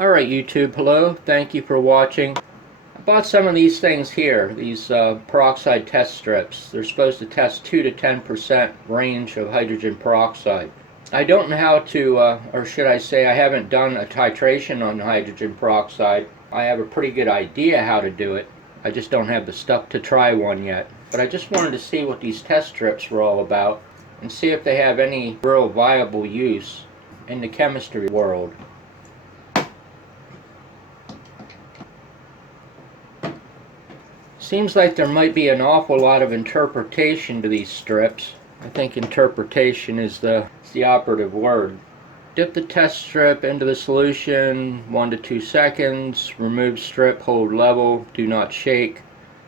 Alright YouTube, hello, thank you for watching. I bought some of these things here, these peroxide test strips. They're supposed to test 2 to 10% range of hydrogen peroxide. I don't know how to, or should I say I haven't done a titration on hydrogen peroxide. I have a pretty good idea how to do it. I just don't have the stuff to try one yet. But I just wanted to see what these test strips were all about and see if they have any real viable use in the chemistry world. Seems like there might be an awful lot of interpretation to these strips. I think interpretation is the operative word. Dip the test strip into the solution 1 to 2 seconds. Remove strip, hold level, do not shake.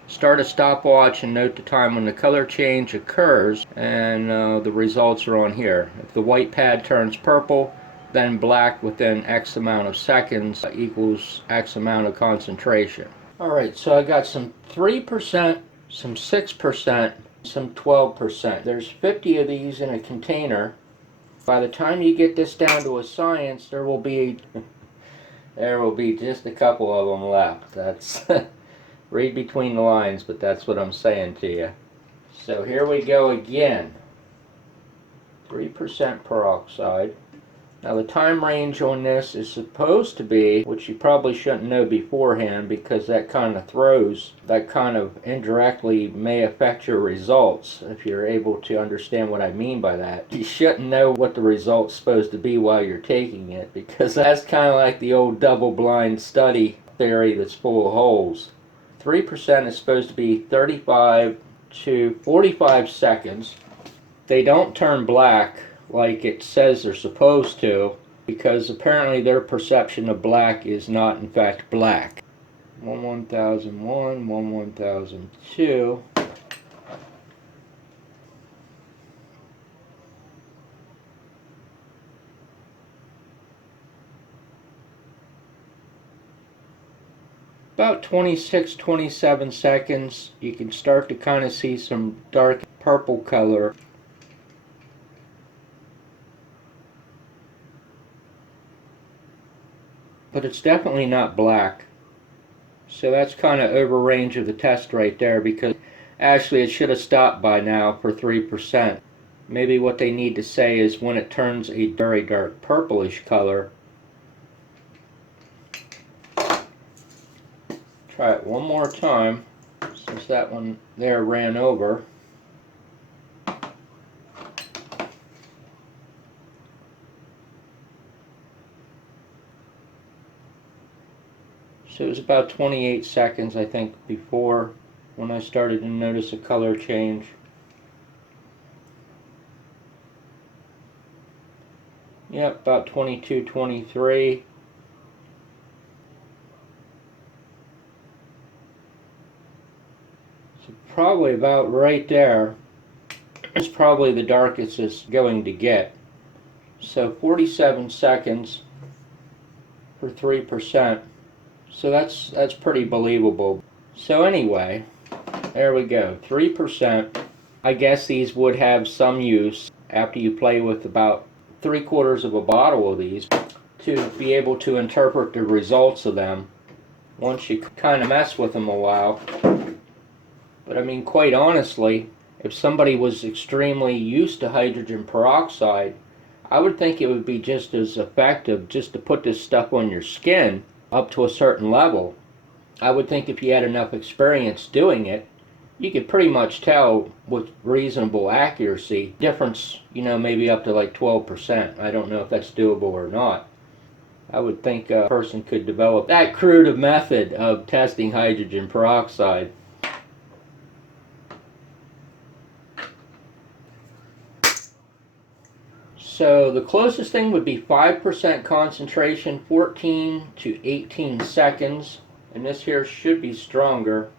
Start a stopwatch and note the time when the color change occurs, and the results are on here. If the white pad turns purple, then black within X amount of seconds equals X amount of concentration. Alright, so I got some 3%, some 6%, some 12%. There's 50 of these in a container. By the time you get this down to a science, there will be just a couple of them left. That's read between the lines, but that's what I'm saying to you. So here we go again. 3% peroxide. Now the time range on this is supposed to be, which you probably shouldn't know beforehand because that kind of indirectly may affect your results if you're able to understand what I mean by that. You shouldn't know what the result's supposed to be while you're taking it because that's kind of like the old double-blind study theory that's full of holes. 3% is supposed to be 35 to 45 seconds. They don't turn black like it says they're supposed to, because apparently their perception of black is not in fact black. 1001, 1002. About 26, 27 seconds, you can start to kind of see some dark purple color. But it's definitely not black. So that's kind of over range of the test right there, because actually it should have stopped by now for 3%. Maybe what they need to say is when it turns a very dark purplish color. Try it one more time, since that one there ran over. So it was about 28 seconds, I think, before when I started to notice a color change. Yep, about 22, 23. So probably about right there is probably the darkest it's going to get. So 47 seconds for 3%. So that's pretty believable. So anyway, there we go, 3%. I guess these would have some use after you play with about 3/4 of a bottle of these to be able to interpret the results of them once you kind of mess with them a while. But I mean, quite honestly, if somebody was extremely used to hydrogen peroxide, I would think it would be just as effective just to put this stuff on your skin up to a certain level. I would think if you had enough experience doing it, you could pretty much tell with reasonable accuracy difference, maybe up to like 12%. I don't know if that's doable or not. I would think a person could develop that crude a method of testing hydrogen peroxide. So the closest thing would be 5% concentration, 14 to 18 seconds, and this here should be stronger.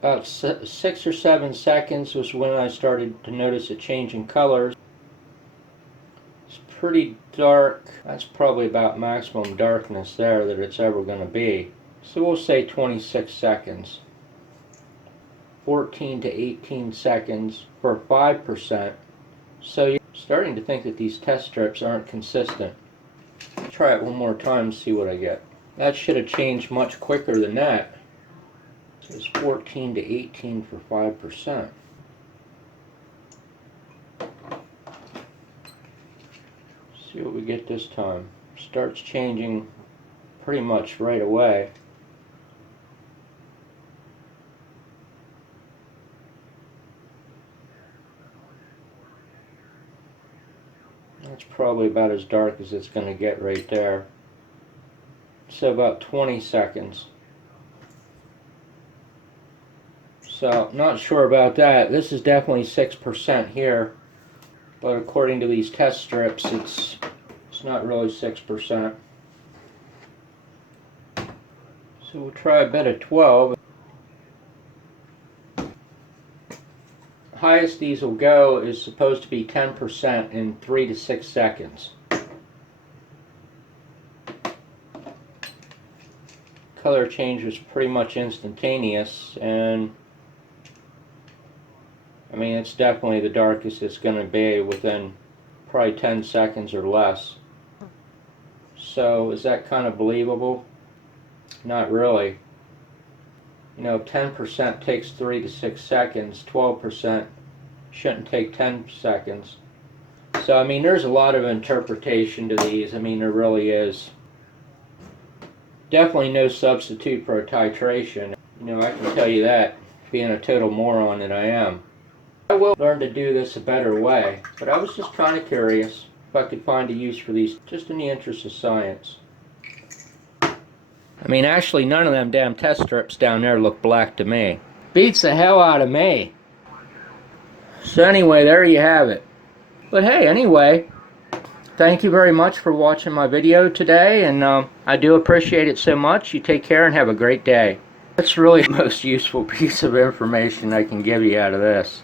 About 6 or 7 seconds was when I started to notice a change in colors. It's pretty dark. That's probably about maximum darkness there that it's ever going to be. So we'll say 26 seconds. 14 to 18 seconds for 5%. So you're starting to think that these test strips aren't consistent. Try it one more time and see what I get. That should have changed much quicker than that. So it's 14 to 18 for 5%. See what we get this time. Starts changing pretty much right away. That's probably about as dark as it's going to get right there. So about 20 seconds. So not sure about that. This is definitely 6% here, but according to these test strips, it's not really 6%. So we'll try a bit of 12. Highest these will go is supposed to be 10% in 3 to 6 seconds. Color change was pretty much instantaneous, and I mean, it's definitely the darkest it's going to be within probably 10 seconds or less. So is that kind of believable? Not really. You know, 10% takes 3 to 6 seconds, 12% shouldn't take 10 seconds. So I mean, there's a lot of interpretation to these. I mean, there really is. Definitely no substitute for a titration. You know, I can tell you that, being a total moron that I am. I will learn to do this a better way, but I was just kind of curious if I could find a use for these, just in the interest of science. I mean, actually, none of them damn test strips down there look black to me. Beats the hell out of me. So anyway, there you have it. But hey, anyway, thank you very much for watching my video today, and I do appreciate it so much. You take care and have a great day. That's really the most useful piece of information I can give you out of this.